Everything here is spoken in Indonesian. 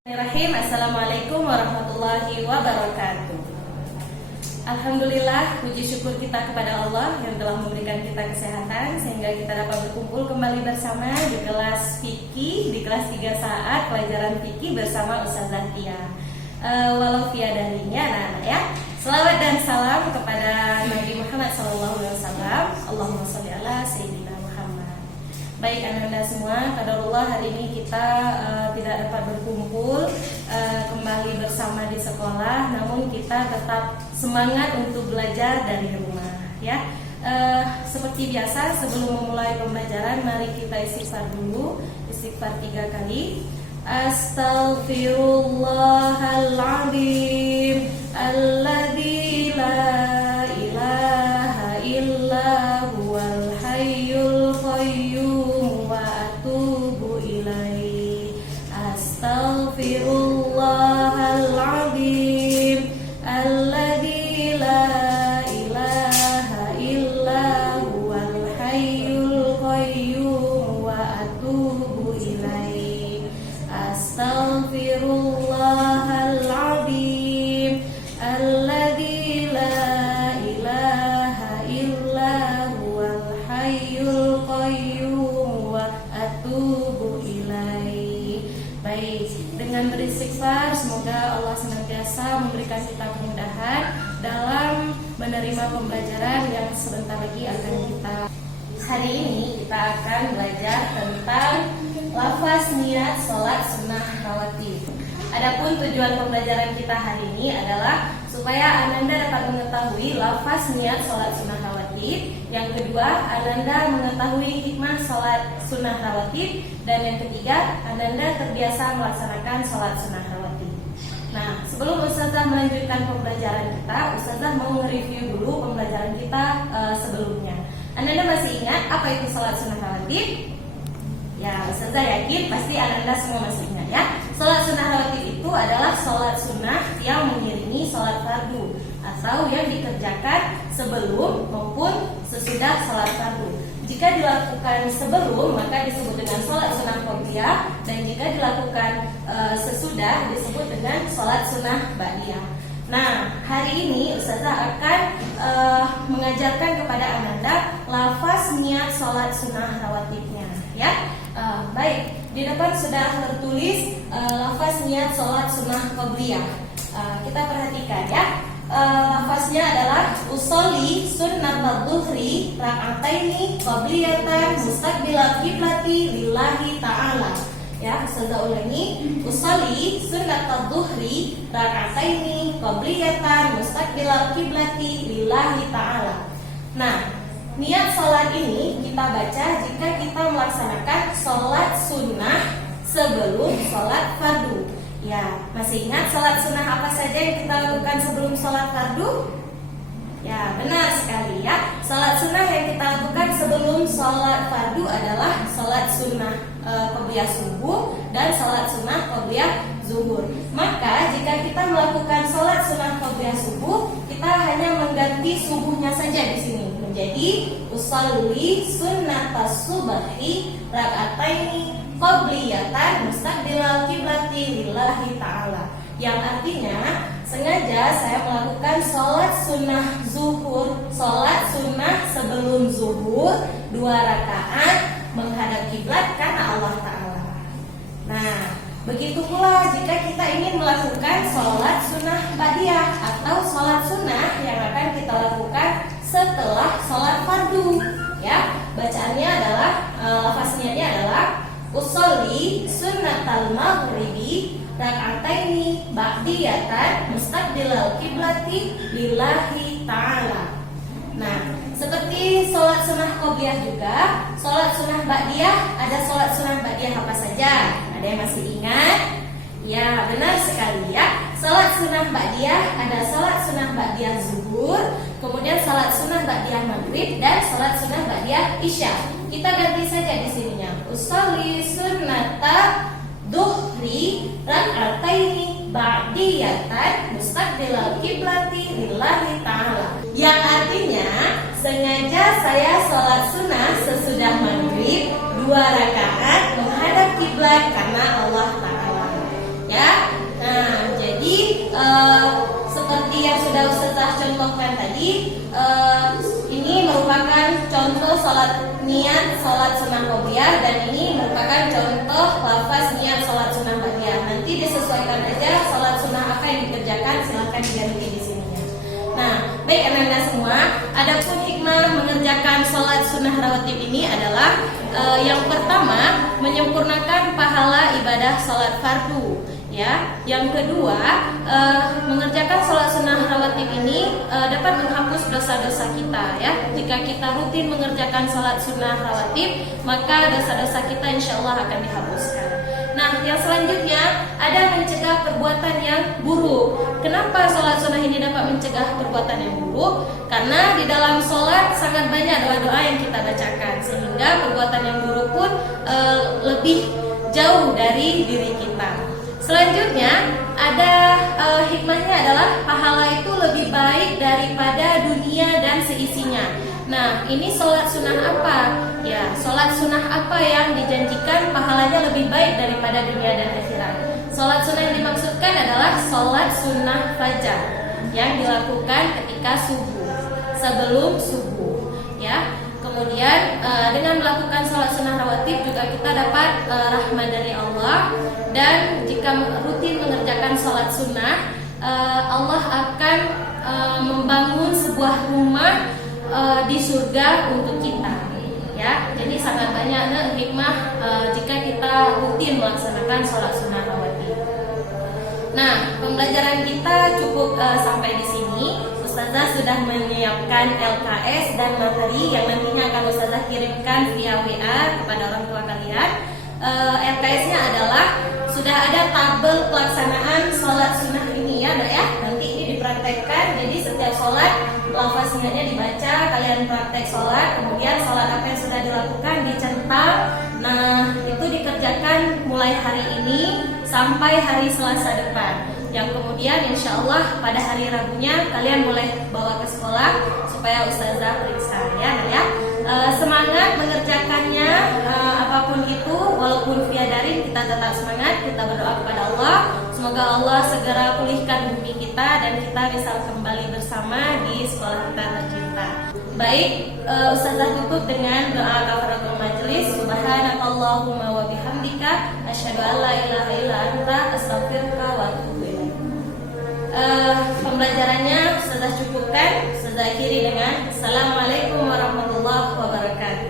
Bismillahirrahmanirrahim. Assalamualaikum warahmatullahi wabarakatuh. Alhamdulillah, puji syukur kita kepada Allah yang telah memberikan kita kesehatan sehingga kita dapat berkumpul kembali bersama di kelas fikih, di kelas 3 saat pelajaran fikih bersama Ustazah Tia. Walau via darinya, anak-anak ya. Selawat dan salam kepada Nabi Muhammad SAW. Allahumma sholli ala sayyidina Muhammad. Baik anak-anak semua, qadarullah hari ini kita tidak dapat berkumpul kembali bersama di sekolah, namun kita tetap semangat untuk belajar dari rumah ya. Seperti biasa sebelum memulai pembelajaran, mari kita istighfar dulu. Istighfar 3 kali. Astaghfirullahaladzim alladzi la ilaha illa huwal hayyul qayyum wa atubu ilaihi. Astaghfirullahaladzim alladzi la ilaha illa huwal hayyul qayyum wa atubu ilaihi. Astaghfirullahaladzim alladzi la ilaha illa huwal hayyul qayyum wa atubu ilaihi. Baik, dengan beristighfar semoga Allah senantiasa memberikan kita kemudahan dalam menerima pembelajaran yang sebentar lagi akan kita. Hari ini kita akan belajar tentang lafaz niat sholat sunnah rawatib. Adapun tujuan pembelajaran kita hari ini adalah supaya Ananda dapat mengetahui lafaz niat sholat sunnah rawatib. Yang kedua, Ananda mengetahui hikmah sholat sunnah rawatib. Dan yang ketiga, Ananda terbiasa melaksanakan sholat sunnah rawatib. Nah, sebelum Ustazah melanjutkan pembelajaran kita, Ustazah mau nge-review dulu pembelajaran kita sebelumnya. Ananda masih ingat apa itu sholat sunnah rawatib? Ya, Ustazah yakin pasti Ananda semua masih ingat ya. Sholat sunnah rawatib itu adalah sholat sunnah yang mengiringi sholat fardu atau yang dikerjakan sebelum maupun sesudah sholat fardu. Jika dilakukan sebelum maka disebut dengan sholat sunnah qobliyah, dan jika dilakukan sesudah disebut dengan sholat sunnah ba'diyah. Nah, hari ini Ustazah akan mengajarkan kepada Ananda lafaz niat sholat sunnah rawatibnya ya. Baik, di depan sudah tertulis lafaz niat sholat sunnah qobliyah. Kita perhatikan ya. Lafaznya adalah usolli sunnatal dhuhri raka'ataini qobliyatan mustaqbilal qiblati lillahi ta'ala. Ya, Ustazah ulangi. Usolli sunnatal dhuhri raka'ataini qobliyatan mustaqbilal qiblati lillahi ta'ala. Nah, niat sholat ini kita baca jika kita melaksanakan sholat sunnah sebelum sholat fardu. Ya, masih ingat sholat sunnah apa saja yang kita lakukan sebelum sholat fardu? Ya, benar sekali ya. Sholat sunnah yang kita lakukan sebelum sholat fardu adalah sholat sunnah qobliyah subuh dan sholat sunnah qobliyah zuhur. Maka jika kita melakukan sholat sunnah qobliyah subuh, kita hanya mengganti subuhnya saja di sini menjadi usolli sunnatas subhi raka'ataini qobliyatan mustaqbilal qiblati lillahi ta'ala. Yang artinya sengaja saya melakukan sholat sunnah zuhur, sholat sunnah sebelum zuhur 2 rakaat menghadap kiblat karena Allah Ta'ala. Nah, begitu pula jika kita ingin melakukan sholat sunnah ba'diyah atau sholat sunnah yang akan kita lakukan setelah sholat fardu ya. Bacaannya adalah lafaz niatnya adalah usolli sunnatal maghribi raka'ataini ba'diyatan mustaqbilal qiblati lillahi ta'ala. Nah, seperti sholat sunnah qobliyah juga, sholat sunnah ba'diyah, ada sholat sunnah ba'diyah apa saja? Ada yang masih ingat? Ya, benar sekali ya. Sholat sunnah ba'diyah ada sholat sunnah ba'diyah zuhur, kemudian sholat sunnah ba'diyah maghrib, dan sholat sunnah ba'diyah isya. Kita ganti saja di sininya. Usolli sunnata dhuhri raka'ataini ba'diyatan mustaqbilal qiblati lillahi ta'ala. Yang artinya sengaja saya sholat sunnah sesudah maghrib 2 rakaat menghadap kiblat karena Allah Ta'ala. Ya, sudah Ustazah contohkan tadi, ini merupakan contoh niat sholat sunnah qobliyah, dan ini merupakan contoh lafaz niat sholat sunnah ba'diyah. Nanti disesuaikan aja sholat sunnah apa yang dikerjakan, silahkan diganti di sininya. Nah, baik anak-anak semua, adapun hikmah mengerjakan sholat sunnah rawatib ini adalah yang pertama, menyempurnakan pahala ibadah sholat fardu. Ya, yang kedua, mengerjakan sholat sunnah rawatib ini dapat menghapus dosa-dosa kita. Ya, jika kita rutin mengerjakan sholat sunnah rawatib, maka dosa-dosa kita insya Allah akan dihapuskan. Nah, yang selanjutnya ada mencegah perbuatan yang buruk. Kenapa sholat sunnah ini dapat mencegah perbuatan yang buruk? Karena di dalam sholat sangat banyak doa-doa yang kita bacakan, sehingga perbuatan yang buruk pun lebih jauh dari diri kita. Selanjutnya ada hikmahnya adalah pahala itu lebih baik daripada dunia dan seisinya. Nah, ini sholat sunnah apa? Ya, sholat sunnah apa yang dijanjikan pahalanya lebih baik daripada dunia dan akhirat? Sholat sunnah yang dimaksudkan adalah sholat sunnah fajar yang dilakukan ketika subuh, sebelum subuh. Ya, kemudian dengan melakukan sholat sunnah rawatib juga kita dapat rahmat dari Allah. Dan jika rutin mengerjakan sholat sunnah, Allah akan membangun sebuah rumah di surga untuk kita. Ya, jadi sangat banyak hikmah jika kita rutin melaksanakan sholat sunnah rawatib. Nah, pembelajaran kita cukup sampai di sini. Ustazah sudah menyiapkan LKS dan materi yang nantinya akan Ustazah kirimkan via WA kepada orang tua kalian. LKS-nya adalah sudah ada tabel pelaksanaan sholat sunnah ini ya, ya. Nanti ini dipraktekkan. Jadi setiap sholat lafaz niatnya dibaca, kalian praktek sholat, kemudian sholat apa yang sudah dilakukan dicentang. Nah, itu dikerjakan mulai hari ini sampai hari Selasa depan. Yang kemudian insya Allah pada hari Rabunya kalian boleh bawa ke sekolah supaya Ustazah periksa ya. Semangat mengerjakannya, apapun itu, walaupun via daring kita tetap semangat. Kita berdoa kepada Allah, semoga Allah segera pulihkan bumi kita dan kita bisa kembali bersama di sekolah kita tercinta. Baik, Ustazah tutup dengan doa kafaratul majelis. Subhanakallahumma wa bihamdika asyhadu an la ilaha illa anta astaghfiruka wa atubu ilaik. Pembelajarannya Ustazah cukupkan. Ustazah akhiri dengan Assalamualaikum warahmatullahi wabarakatuh.